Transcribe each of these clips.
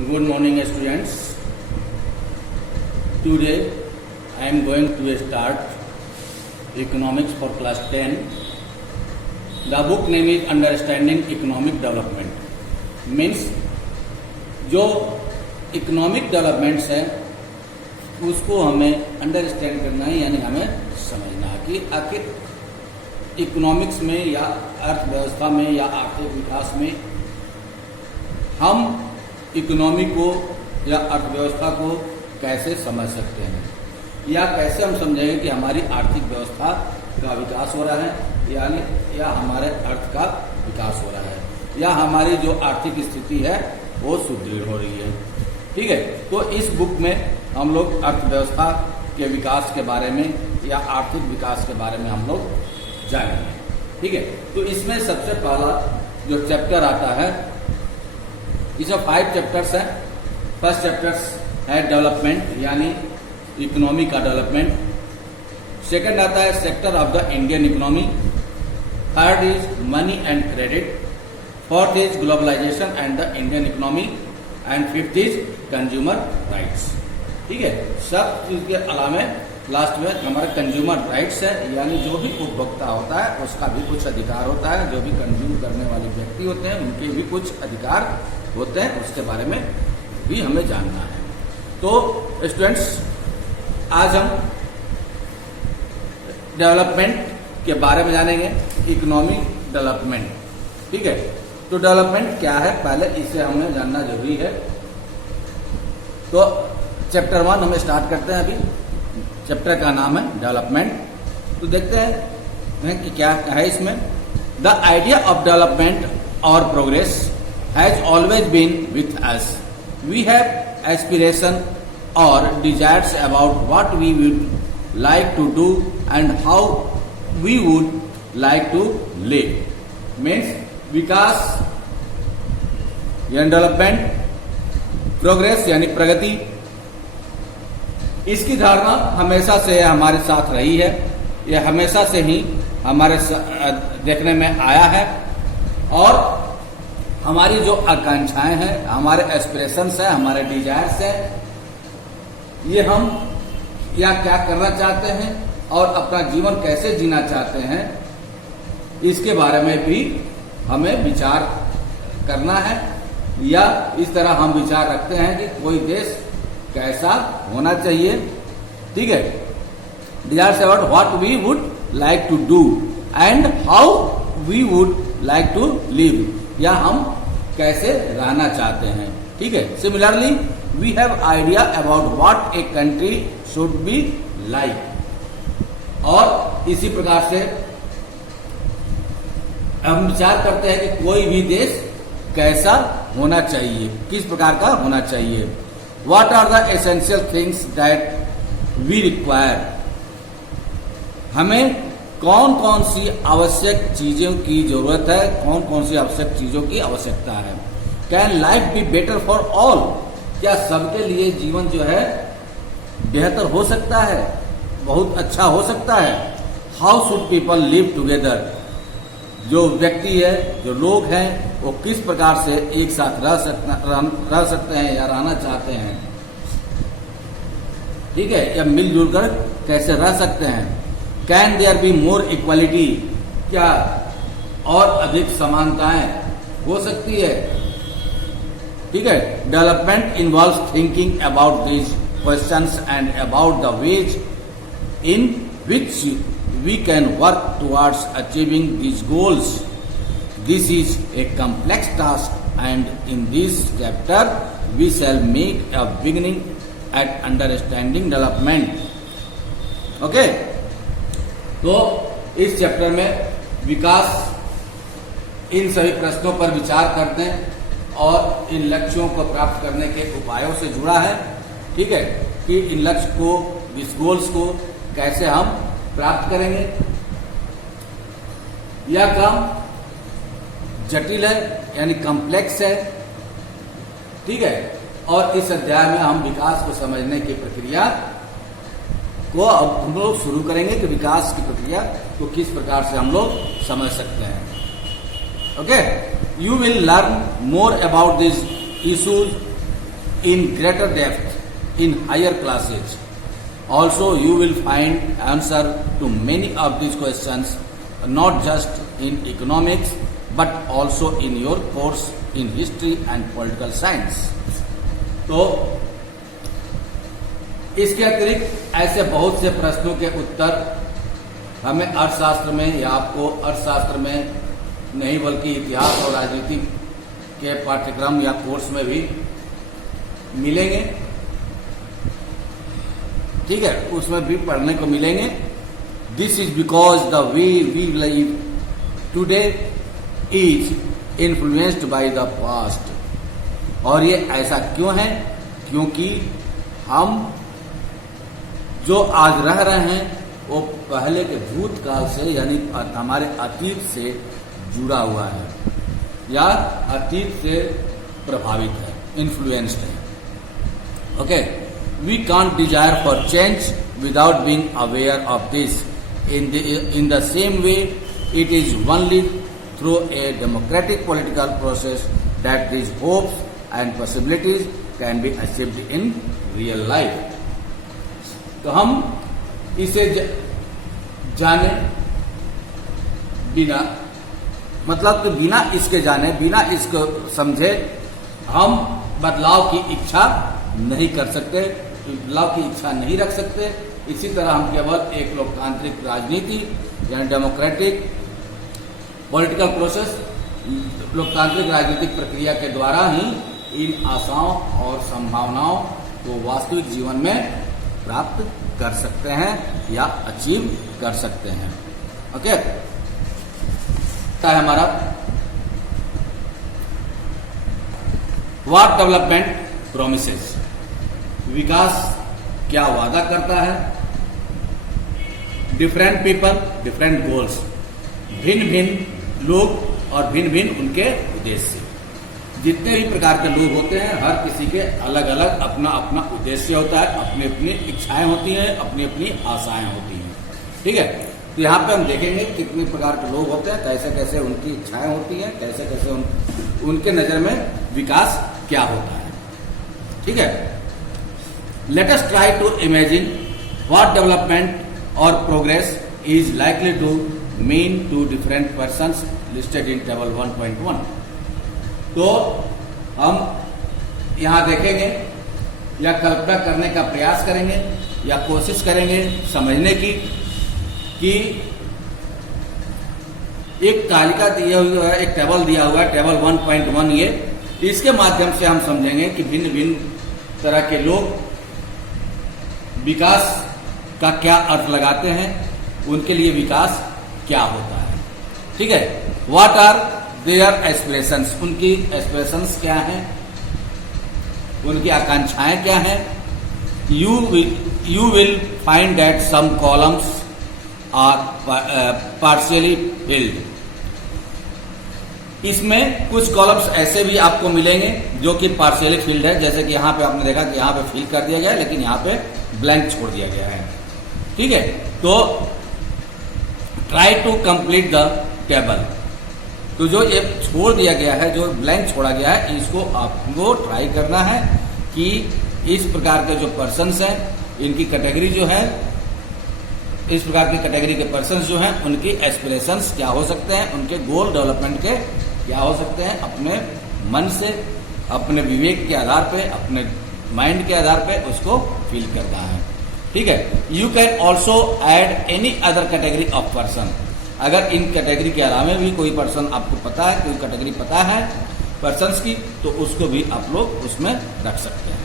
Good morning, students. Today I am going to start economics for class 10. The book name is Understanding Economic Development. Means जो economic developments है उसको हमें understand करना है, यानी हमें समझना है कि आखिर इकोनॉमिक्स में या अर्थव्यवस्था में या आर्थिक विकास में हम इकोनॉमी को या अर्थव्यवस्था को कैसे समझ सकते हैं, या कैसे हम समझेंगे कि हमारी आर्थिक व्यवस्था का विकास हो रहा है, यानी या हमारे अर्थ का विकास हो रहा है, या हमारी जो आर्थिक स्थिति है वो सुदृढ़ हो रही है। ठीक है, तो इस बुक में हम लोग अर्थव्यवस्था के विकास के बारे में या आर्थिक विकास के बारे में हम लोग जानेंगे। ठीक है, तो इसमें सबसे पहला जो चैप्टर आता है, इसमें 5 चैप्टर्स हैं। फर्स्ट चैप्टर्स है डेवलपमेंट, यानी इकोनॉमी का डेवलपमेंट। सेकंड आता है sector of the Indian economy. Third is money and credit. Fourth is globalisation and the Indian economy. And fifth is consumer rights. ठीक है, सब चीज के अलावा लास्ट में हमारे कंज्यूमर राइट्स है, यानी जो भी उपभोक्ता होता है उसका भी कुछ अधिकार होता है, जो भी कंज्यूम करने वाले व्यक्ति होते हैं उनके भी कुछ अधिकार होते हैं, उसके बारे में भी हमें जानना है। तो स्टूडेंट्स, आज हम डेवलपमेंट के बारे में जानेंगे, इकोनॉमिक डेवलपमेंट। ठीक है, तो डेवलपमेंट क्या है पहले इसे हमें जानना जरूरी है। तो चैप्टर 1 हमें स्टार्ट करते हैं। अभी चैप्टर का नाम है डेवलपमेंट। तो देखते हैं कि क्या है इसमें। द आइडिया ऑफ डेवलपमेंट और progress has always been with us. We have aspiration और desires about what we would like to do and how we would like to live. Means विकास यानी डेवलपमेंट, प्रोग्रेस यानी प्रगति, इसकी धारणा हमेशा से हमारे साथ रही है। यह हमेशा से ही हमारे देखने में आया है, और हमारी जो आकांक्षाएं हैं, हमारे एस्पिरेशंस हैं, हमारे डिजायर्स हैं, ये हम या क्या करना चाहते हैं और अपना जीवन कैसे जीना चाहते हैं, इसके बारे में भी हमें विचार करना है। या इस तरह हम विचार रखते हैं कि कोई देश कैसा होना चाहिए। ठीक है, desires about what we would like to do and how we would like to live, या हम कैसे रहना चाहते हैं। ठीक है, similarly we have idea about what a country should be like. और इसी प्रकार से हम विचार करते हैं कि कोई भी देश कैसा होना चाहिए, किस प्रकार का होना चाहिए। What are the essential things that we require. हमें कौन कौन सी आवश्यक चीजों की जरूरत है, कौन कौन सी आवश्यक चीजों की आवश्यकता है। Can life be better for all. क्या सबके लिए जीवन जो है बेहतर हो सकता है, बहुत अच्छा हो सकता है। How should people live together. जो व्यक्ति है, जो लोग हैं, वो किस प्रकार से एक साथ रह सकते हैं या रहना चाहते हैं। ठीक है, या मिलजुल कर कैसे रह सकते हैं। Can there be more equality. क्या और अधिक समानताएं हो सकती है। ठीक है, development involves thinking about these questions and about the ways in which we can work towards achieving these goals. This is a complex task, and in this chapter we shall make a beginning at understanding development. Okay? तो इस chapter में विकास इन सभी प्रश्नों पर विचार करते हैं और इन लक्ष्यों को प्राप्त करने के उपायों से जुड़ा है। ठीक है, कि इन लक्ष्य को, इस गोल्स को कैसे हम प्राप्त करेंगे। यह काम जटिल है, यानी कॉम्प्लेक्स है। ठीक है, और इस अध्याय में हम विकास को समझने की प्रक्रिया को अब हम लोग शुरू करेंगे कि विकास की प्रक्रिया को किस प्रकार से हम लोग समझ सकते हैं। Okay, you will learn more about these issues in greater depth in higher classes. Also, you will find answer to many of these questions, not just in economics, but also in your course in history and political science. तो इसके अतिरिक्त ऐसे बहुत से प्रश्नों के उत्तर हमें अर्थशास्त्र में या आपको अर्थशास्त्र में नहीं बल्कि इतिहास और राजनीति के पाठ्यक्रम या कोर्स में भी मिलेंगे। ठीक है, उसमें भी पढ़ने को मिलेंगे। This is because the way we live today is influenced by the past. और ये ऐसा क्यों है? क्योंकि हम जो आज रह रहे हैं वो पहले के भूतकाल से यानी हमारे अतीत से जुड़ा हुआ है या अतीत से प्रभावित है, इन्फ्लुएंस्ड है। Okay, we can't desire for change without being aware of this. In the same way it is only through a democratic political process that this hopes and possibilities can be achieved in real life. तो हम इसे जाने बिना, मतलब कि बिना इसके जाने, बिना इसको समझे हम बदलाव की इच्छा नहीं कर सकते, बदलाव की इच्छा नहीं रख सकते। इसी तरह हम केवल एक लोकतांत्रिक राजनीति यानी डेमोक्रेटिक पॉलिटिकल प्रोसेस, लोकतांत्रिक राजनीतिक प्रक्रिया के द्वारा ही इन आशाओं और संभावनाओं को वास्तविक जीवन में प्राप्त कर सकते हैं या अचीव कर सकते हैं। ओके, क्या है हमारा व्हाट डेवलपमेंट प्रोमिसेस। विकास क्या वादा करता है? Different people different goals. भिन्न भिन्न लोग और भिन्न भिन्न उनके उद्देश्य। जितने भी प्रकार के लोग होते हैं हर किसी के अलग अलग अपना अपना उद्देश्य होता है, अपनी अपनी इच्छाएं होती हैं, अपनी अपनी आशाएं होती हैं। ठीक है, तो यहाँ पे हम देखेंगे कितने प्रकार के लोग होते हैं, कैसे कैसे उनकी इच्छाएं होती हैं, कैसे कैसे उनके नजर में विकास क्या होता है। ठीक है, let us try to imagine what development और progress is likely to mean to different persons listed in table 1.1। तो हम यहां देखेंगे या कल्पना करने का प्रयास करेंगे या कोशिश करेंगे समझने की कि एक तालिका दिया हुआ है, एक टेबल दिया हुआ है, टेबल 1.1। ये इसके माध्यम से हम समझेंगे कि भिन्न भिन्न तरह के लोग विकास का क्या अर्थ लगाते हैं, उनके लिए विकास क्या होता है। ठीक है, व्हाट आर देयर एस्पिरेशंस, उनकी एस्पिरेशंस क्या हैं, उनकी आकांक्षाएं क्या हैं। You will find that some columns are partially filled. इसमें कुछ कॉलम्स ऐसे भी आपको मिलेंगे जो कि पार्शियली फिल्ड है, जैसे कि यहां पे आपने देखा कि यहां पे फिल कर दिया गया है लेकिन यहां पे ब्लैंक छोड़ दिया गया है। ठीक है, तो try to complete the table. तो जो ये छोड़ दिया गया है, जो ब्लैंक छोड़ा गया है, इसको आपको ट्राई करना है कि इस प्रकार के जो पर्सन्स हैं इनकी कैटेगरी जो है, इस प्रकार की कैटेगरी के पर्सन्स जो हैं उनकी एस्पिरेशंस क्या हो सकते हैं, उनके गोल डेवलपमेंट के क्या हो सकते हैं, अपने मन से, अपने विवेक के आधार पे, अपने माइंड के आधार पे उसको फील करना है। ठीक है, you can also add any other category of person. अगर इन कैटेगरी के अलावा भी कोई पर्सन आपको पता है, कोई कैटेगरी पता है पर्सन्स की, तो उसको भी आप लोग उसमें रख सकते हैं।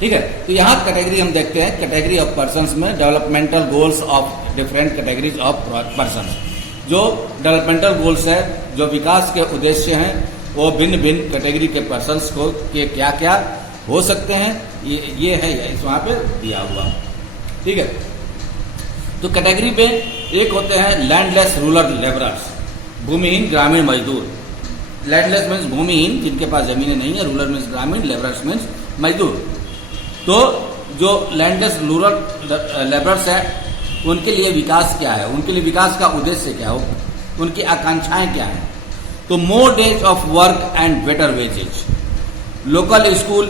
ठीक है, तो यहाँ कैटेगरी हम देखते हैं, कैटेगरी ऑफ पर्सन्स में developmental goals of different categories of persons. जो डेवलपमेंटल गोल्स है, जो विकास के उद्देश्य हैं, वो भिन्न भिन्न कैटेगरी के पर्सन्स को के क्या क्या हो सकते हैं, ये है इस वहाँ पे दिया हुआ। ठीक है, तो कैटेगरी पे एक होते हैं लैंडलेस रूरल लेबरर्स, भूमिहीन ग्रामीण मजदूर। लैंडलेस मीन्स भूमिहीन, जिनके पास जमीनें नहीं है, रूरल मीन्स ग्रामीण, लेबरर्स मीन्स मजदूर। तो जो लैंडलेस रूरल लेबरर्स है उनके लिए विकास क्या है, उनके लिए विकास का उद्देश्य क्या हो, उनकी आकांक्षाएं क्या हैं। तो more days of work and better wages. local school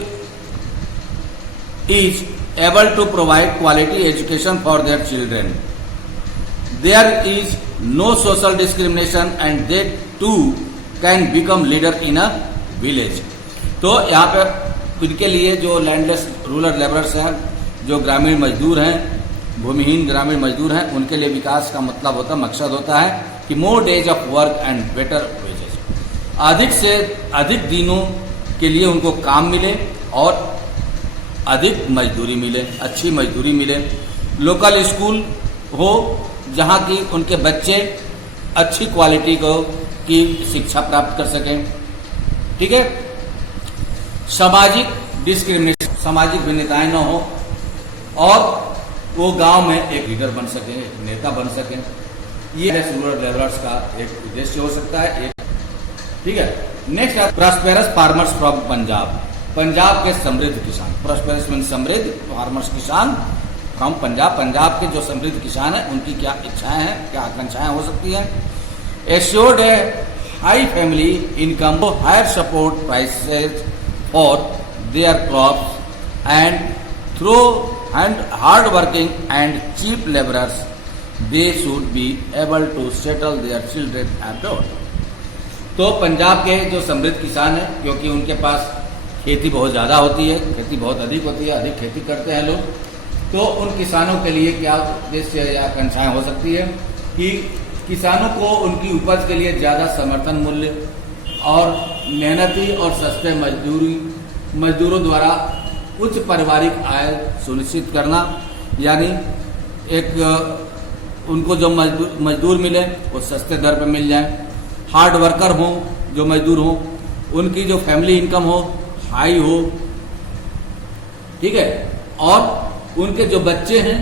is able to provide quality education for their children. There is no social discrimination and they too can become leader in a village. तो यहाँ पे इनके लिए जो landless rural labourers हैं, जो ग्रामीण मजदूर हैं, भूमिहीन ग्रामीण मजदूर हैं, उनके लिए विकास का मतलब होता है, मकसद होता है कि मोर days of work and better wages, अधिक से अधिक दिनों के लिए उनको काम मिले और अधिक मजदूरी मिले, अच्छी मजदूरी मिले। लोकल स्कूल हो जहाँ की उनके बच्चे अच्छी क्वालिटी की शिक्षा प्राप्त कर सकें। ठीक है। सामाजिक डिस्क्रिमिनेशन, सामाजिक भिन्नताएं न हो और वो गांव में एक लीडर बन सकें, एक नेता बन सकें। ये रूरल लेबरर्स का एक उद्देश्य हो सकता है। ठीक है। नेक्स्ट है prosperous farmers from Punjab, Punjab के समृद्ध किसान। प्रॉस्पेरस मीन समृद्ध, फार्मर्स किसान फ्रॉम पंजाब, पंजाब के जो समृद्ध किसान हैं उनकी क्या इच्छाएं हैं, क्या आकांक्षाएं हो सकती हैं। एश्योर्ड है high family income, higher support prices for their crops and through and hard working and cheap laborers, they should be able to settle their children abroad. तो पंजाब के जो समृद्ध किसान हैं, क्योंकि उनके पास खेती बहुत ज़्यादा होती है, खेती बहुत अधिक होती है, अधिक खेती करते हैं लोग, तो उन किसानों के लिए क्या उद्देश्य या आकांक्षाएं हो सकती है कि किसानों को उनकी उपज के लिए ज़्यादा समर्थन मूल्य और मेहनती और सस्ते मजदूरों द्वारा उच्च पारिवारिक आय सुनिश्चित करना, यानी एक उनको जो मजदूर मिले वो सस्ते दर पर मिल जाए, हार्ड वर्कर हो जो मजदूर हो, उनकी जो फैमिली इनकम हो हाई हो। ठीक है। और उनके जो बच्चे हैं,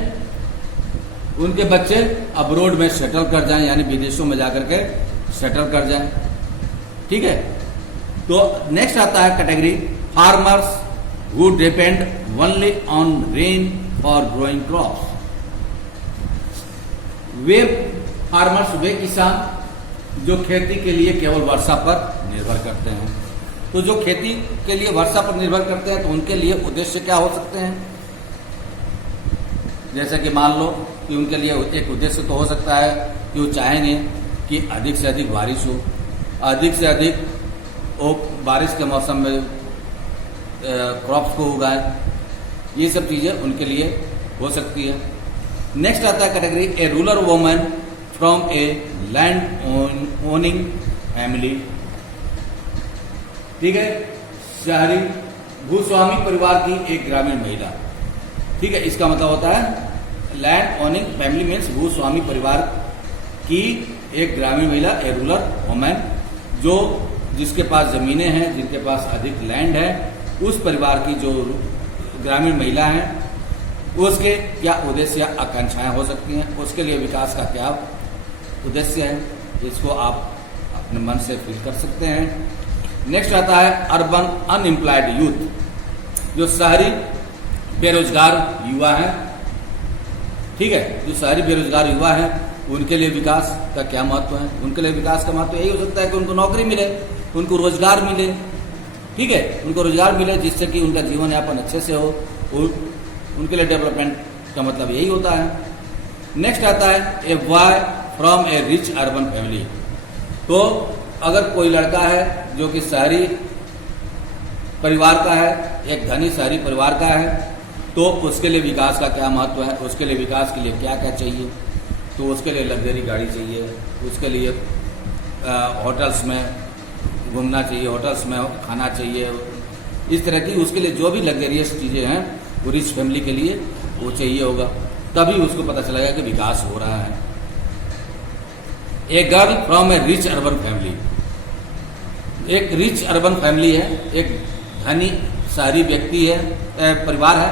उनके बच्चे अब्रोड में सेटल कर जाएं, यानी विदेशों में जाकर के सेटल कर जाएं। ठीक है। तो नेक्स्ट आता है category farmers who depend only on rain for growing crops. वे फार्मर्स, वे किसान जो खेती के लिए केवल वर्षा पर निर्भर करते हैं। तो जो खेती के लिए वर्षा पर निर्भर करते हैं तो उनके लिए उद्देश्य क्या हो सकते हैं। जैसे कि मान लो कि उनके लिए एक उद्देश्य तो हो सकता है कि वो चाहेंगे कि अधिक से अधिक बारिश हो, अधिक से अधिक वो बारिश के मौसम में क्रॉप्स को उगाएं। ये सब चीज़ें उनके लिए हो सकती है। नेक्स्ट आता है category A rural woman from a land owning family. ठीक है। शहरी भूस्वामी परिवार की एक ग्रामीण महिला। ठीक है। इसका मतलब होता है लैंड ओनिंग फैमिली मीन्स भूस्वामी परिवार की एक ग्रामीण महिला, ए रूरल वुमन, जो जिसके पास जमीनें हैं, जिनके पास अधिक लैंड है, उस परिवार की जो ग्रामीण महिला हैं उसके क्या उद्देश्य या आकांक्षाएं हो सकती हैं, उसके लिए विकास का क्या उद्देश्य है, इसको आप अपने मन से फील कर सकते हैं। नेक्स्ट आता है अर्बन अनएम्प्लॉयड यूथ, जो शहरी बेरोजगार युवा हैं। ठीक है। जो शहरी बेरोजगार युवा हैं उनके लिए विकास का क्या महत्व है। उनके लिए विकास का महत्व यही हो सकता है कि उनको नौकरी मिले, उनको रोजगार मिले। ठीक है। उनको रोजगार मिले जिससे कि उनका जीवन यापन अच्छे से हो, उनके लिए डेवलपमेंट का मतलब यही होता है। नेक्स्ट आता है a boy from A rich urban family. तो अगर कोई लड़का है जो कि शहरी परिवार का है, एक धनी शहरी परिवार का है, तो उसके लिए विकास का क्या महत्व है, उसके लिए विकास के लिए क्या क्या चाहिए। तो उसके लिए लग्जरी गाड़ी चाहिए, उसके लिए होटल्स में घूमना चाहिए, होटल्स में खाना चाहिए, इस तरह की उसके लिए जो भी लग्जरियस चीज़ें हैं वो रिच फैमिली के लिए वो चाहिए होगा, तभी उसको पता चलेगा कि विकास हो रहा है। A girl from A rich urban family, एक रिच अर्बन फैमिली है, एक धनी शहरी व्यक्ति है, परिवार है,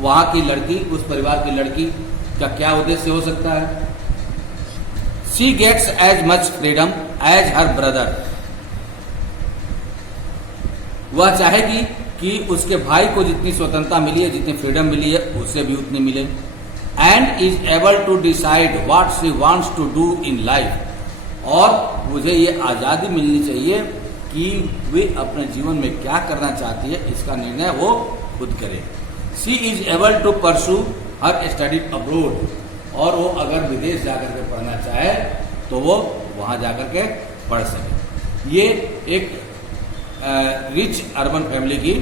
वहाँ की लड़की, उस परिवार की लड़की का क्या उद्देश्य हो सकता है। She gets as much freedom as her brother, वह चाहेगी कि उसके भाई को जितनी स्वतंत्रता मिली है, जितनी फ्रीडम मिली है, उसे भी उतनी मिले। And is able to decide what she wants to do in life, और मुझे ये आज़ादी मिलनी चाहिए कि वे अपने जीवन में क्या करना चाहती है, इसका निर्णय वो खुद करे। She is able to pursue her study abroad, और वो अगर विदेश जाकर के पढ़ना चाहे तो वो वहाँ जाकर के पढ़ सके। ये एक रिच अर्बन फैमिली की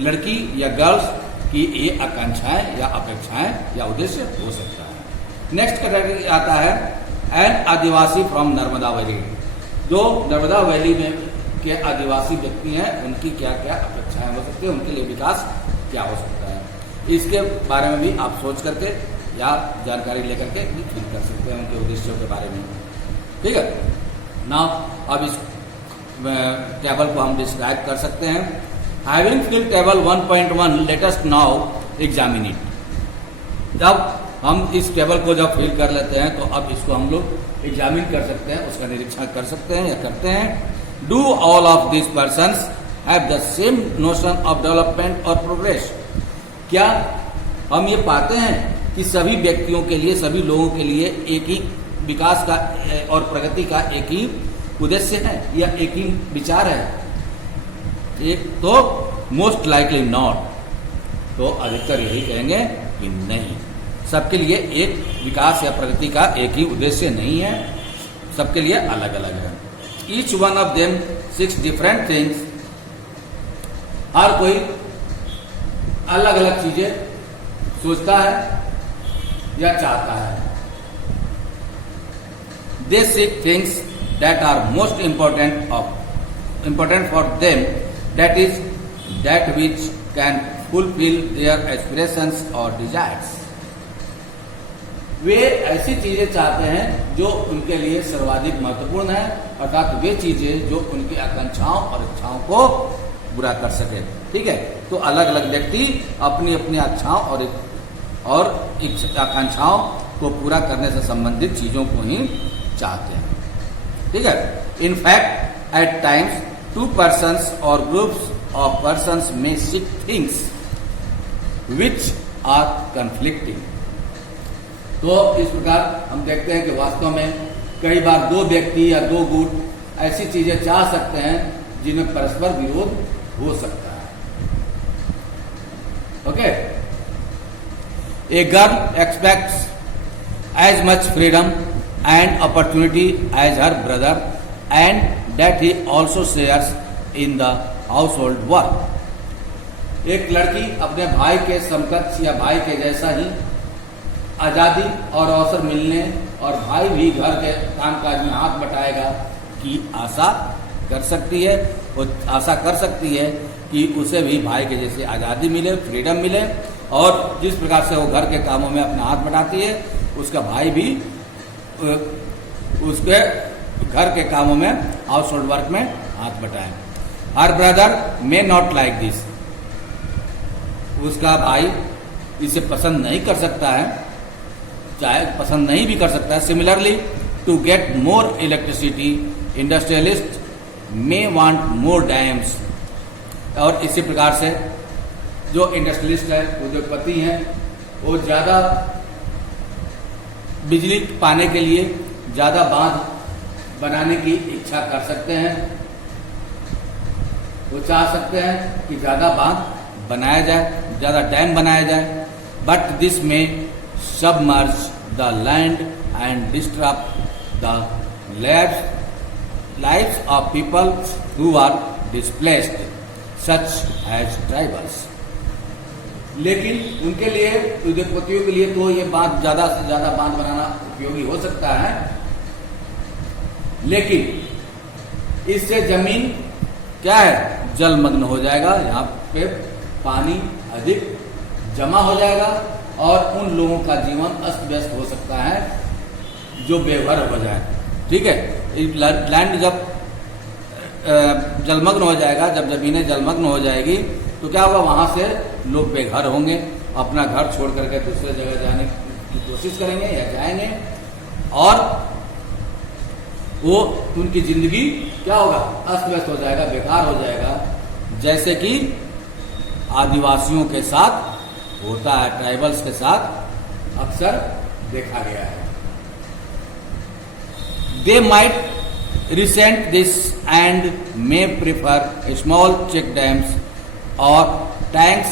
लड़की या गर्ल्स की ये आकांक्षाएं या अपेक्षाएं या उद्देश्य हो सकता है। नेक्स्ट कैटेगरी आता है an Adivasi from Narmada valley. जो नर्मदा वैली में के आदिवासी व्यक्ति हैं, उनकी क्या क्या अपेक्षाएं हो सकती है, उनके लिए विकास क्या हो सकता है, इसके बारे में भी आप सोच करके या जानकारी लेकर के फिल कर सकते हैं उनके उद्देश्यों के बारे में। ठीक है ना। अब इस टेबल को हम डिस्क्राइब कर सकते हैं। Having fill table 1.1 let us now examine it. जब हम इस टेबल को जब फिल कर लेते हैं तो अब इसको हम लोग एग्जामिन कर सकते हैं, उसका निरीक्षण कर सकते हैं या करते हैं। Do all of this persons have the same notion of development और प्रोग्रेस। क्या हम ये पाते हैं कि सभी व्यक्तियों के लिए, सभी लोगों के लिए एक ही विकास का और प्रगति का एक ही उद्देश्य है या एक ही विचार है? एक तो मोस्ट लाइकली नॉट, तो अधिकतर यही कहेंगे कि नहीं, सबके लिए एक विकास या प्रगति का एक ही उद्देश्य नहीं है, सबके लिए अलग अलग है। Each one of them 6 different things. हर कोई अलग अलग चीजें सोचता है या चाहता है। They seek things that are most important for them, that is that which can fulfil their aspirations और डिजायर्स। वे ऐसी चीजें चाहते हैं जो उनके लिए सर्वाधिक महत्वपूर्ण है, अर्थात वे चीजें जो उनकी आकांक्षाओं और इच्छाओं को पूरा कर सके। ठीक है, तो अलग अलग व्यक्ति अपनी अपनी इच्छाओं और आकांक्षाओं को पूरा करने से संबंधित चीजों को ही चाहते हैं। ठीक है। In fact at times 2 persons और ग्रुप्स ऑफ persons में seek things which are conflicting। तो इस प्रकार हम देखते हैं कि वास्तव में कई बार 2 व्यक्ति या 2 गुट ऐसी चीजें चाह सकते हैं जिनमें परस्पर विरोध हो सकता है। Okay. A girl expects as much freedom and opportunity as her brother, and that he also shares in the household work। एक लड़की अपने भाई के समकक्ष या भाई के जैसा ही आजादी और अवसर मिलने और भाई भी घर के कामकाज में हाथ बटाएगा की आशा कर सकती है, और आशा कर सकती है कि उसे भी भाई के जैसे आजादी मिले, फ्रीडम मिले, और जिस प्रकार से वो घर के कामों में अपना हाथ बटाती है, उसका भाई भी उसके घर के कामों में, हाउस होल्ड वर्क में हाथ बटाए। Her brother may not like this. उसका भाई इसे पसंद नहीं कर सकता है, चाहे पसंद नहीं भी कर सकता है। Similarly to get more electricity industrialist may want more dams. और इसी प्रकार से जो इंडस्ट्रियलिस्ट है, उद्योगपति हैं, वो ज्यादा बिजली पाने के लिए ज्यादा बांध बनाने की इच्छा कर सकते हैं। वो चाह सकते हैं कि ज्यादा बांध बनाया जाए, ज्यादा डैम बनाया जाए, but this may submerge the land and disturb the lives of people who are displaced such as tribals. लेकिन उनके लिए, उद्योगपतियों के लिए तो ये बांध ज्यादा से ज्यादा बांध बनाना उपयोगी हो सकता है, लेकिन इससे जमीन क्या है, जलमग्न हो जाएगा, यहाँ पे पानी अधिक जमा हो जाएगा और उन लोगों का जीवन अस्त व्यस्त हो सकता है जो बेघर हो जाए। ठीक है। लैंड जब जलमग्न हो जाएगा, जब जमीनें जलमग्न हो जाएगी तो क्या होगा, वहां से लोग बेघर होंगे, अपना घर छोड़ करके दूसरे जगह जाने की कोशिश करेंगे या जाएंगे, और वो उनकी जिंदगी क्या होगा, अस्त व्यस्त हो जाएगा, बेकार हो जाएगा, जैसे कि आदिवासियों के साथ होता है, ट्राइबल्स के साथ अक्सर देखा गया है। They might resent this and may prefer small check dams or tanks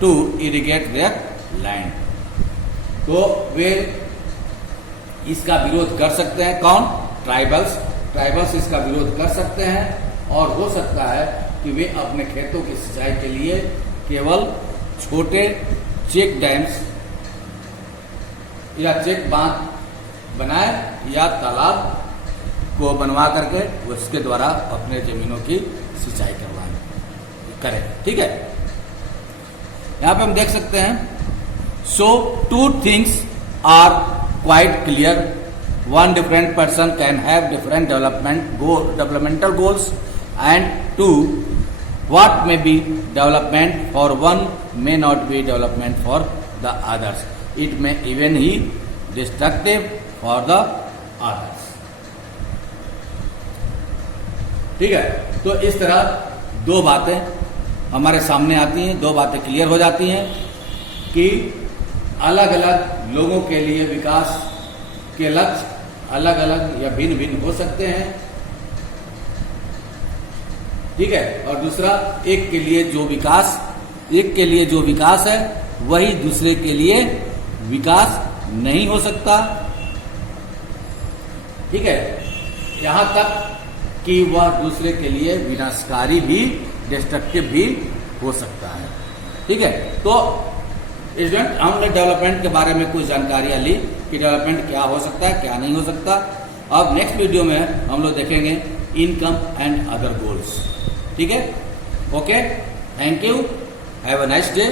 to irrigate their land. तो वे इसका विरोध कर सकते हैं। कौन? ट्राइबल्स इसका विरोध कर सकते हैं और हो सकता है कि वे अपने खेतों की सिंचाई के लिए केवल छोटे चेक डैम्स या चेक बांध बनाए या तालाब को बनवा करके उसके द्वारा अपने जमीनों की सिंचाई करें। ठीक है, यहां पे हम देख सकते हैं, so two things are quite clear, one different person can have different developmental goals and two what may be development for one may not be development for the others. It may even be destructive for the others. ठीक है, तो इस तरह दो बातें हमारे सामने आती हैं, दो बातें क्लियर हो जाती हैं कि अलग अलग लोगों के लिए विकास के लक्ष्य अलग अलग या भिन्न भिन्न हो सकते हैं। ठीक है, और दूसरा, एक के लिए जो विकास है वही दूसरे के लिए विकास नहीं हो सकता। ठीक है, यहां तक कि वह दूसरे के लिए विनाशकारी भी, डिस्ट्रक्टिव भी हो सकता है। ठीक है, तो स्टूडेंट, हमने डेवलपमेंट के बारे में कुछ जानकारियां ली कि डेवलपमेंट क्या हो सकता है, क्या नहीं हो सकता। अब नेक्स्ट वीडियो में हम लोग देखेंगे इनकम एंड अदर गोल्स। ठीक है, okay, thank you, have a nice day.